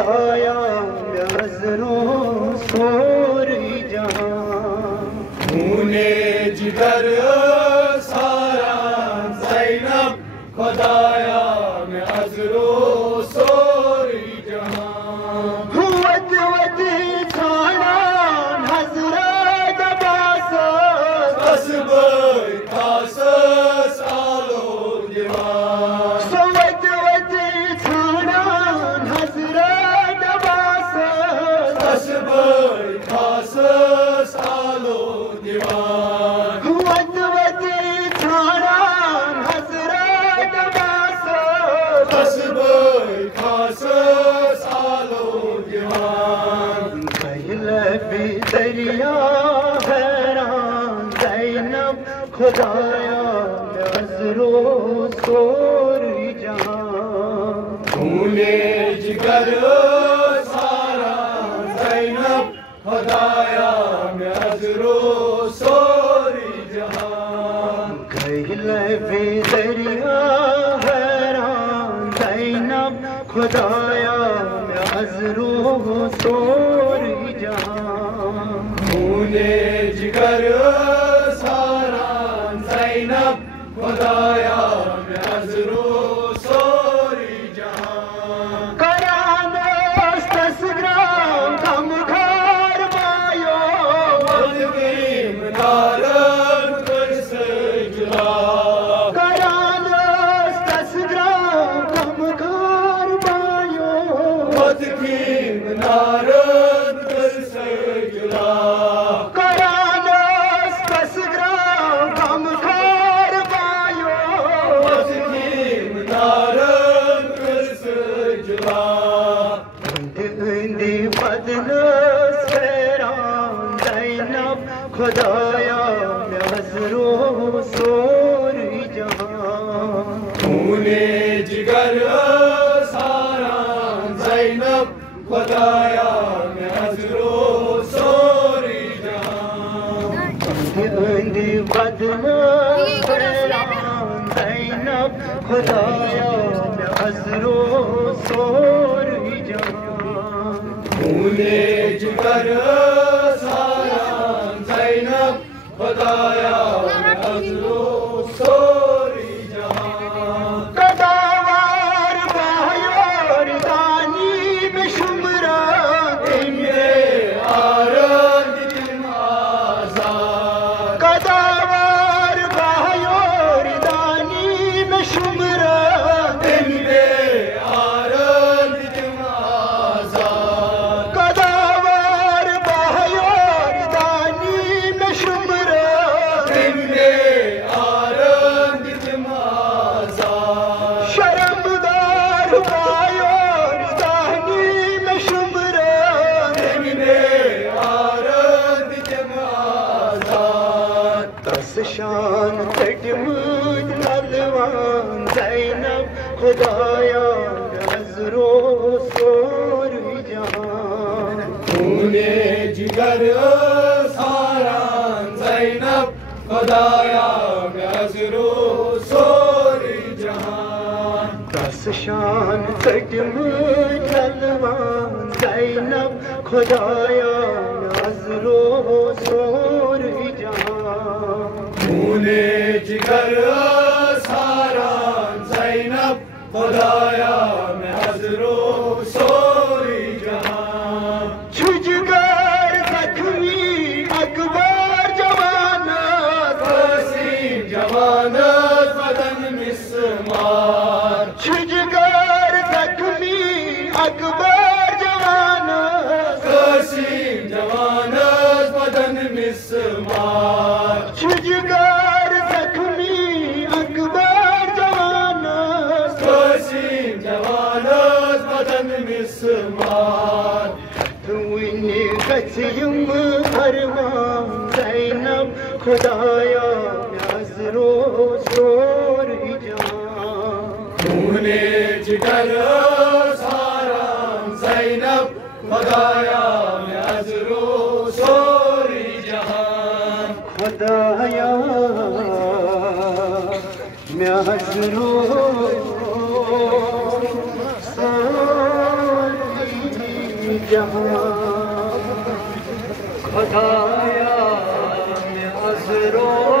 आया नजरों सोरी जहां खूने जिगर सारा ज़ैनब खुदाया में अज़रो सोरी जहां वद वद थाना हज़रत अब्बास कसब खास सालो दीवान वद वद थाना हज़रत अब्बास कसब खास सालो दीवान वद वद थाना हज़रत अब्बास कसब खास सालो दीवान कैल भी दरिया हैरान ज़ैनब खुदाया नज़रों सोरी जहां खूने जिगर सारा ज़ैनब खुदाया में अज़रो सोरी जहां कैल भी दरिया हैरान ज़ैनब खुदाया नज़रों सोरी जहां खूने जिगर सारा ज़ैनब खुदाया में अज़रो सोरी जहां करानोस तस्ग्राम कम घर मायो करानोस तस्ग्राम कम घर मायो करानोस तस्ग्राम कम घर मायो इंदी बदनस हैरान ज़ैनब खुदाया नज़रों सोरी जहां खूने जिगर सारा ज़ैनब खुदाया में अज़रो सोरी जहां इंदी बदनस हैरान ज़ैनब खुदाया नज़रों सोरी जहां खूने जिगर सारा ज़ैनब खुदाया में अज़रो सोरी जहां कदावार बायोर दानी में शुमरा कदावार बायोर दानी में शुमरा कदावार बायोर दानी में शुमरा शर्मदार बायोर दानी में शुमरा दस शान तटमुद नलवान ज़ैनब खुदाया नज़रों सोरी जहां खूने जिगर सारा ज़ैनब खुदाया में अज़रो सोरी जहां दस शान तटमुद नलवान ज़ैनब खुदाया नज़रों सोरी जहां खूने जिगर सारा ज़ैनब खुदाया में अज़रो सोरी जहां छुजगर जख्मी अकबर जवाना वसीम जवान बदन मिस्मार छुजगर जख्मी अकबर जवाना वसीम जवान बदन मिस्मार छुजगर जख्मी अकबर जवाना वसीम जवान बदन मिस्मार तुनी गच्युम अरमान ज़ैनब खुदाया नज़रों सोरी जहां खूने जिगर सारा ज़ैनब खुदाया में अज़रो सोरी जहां खुदाया नज़रों सोरी जहां खुदाया में अज़रो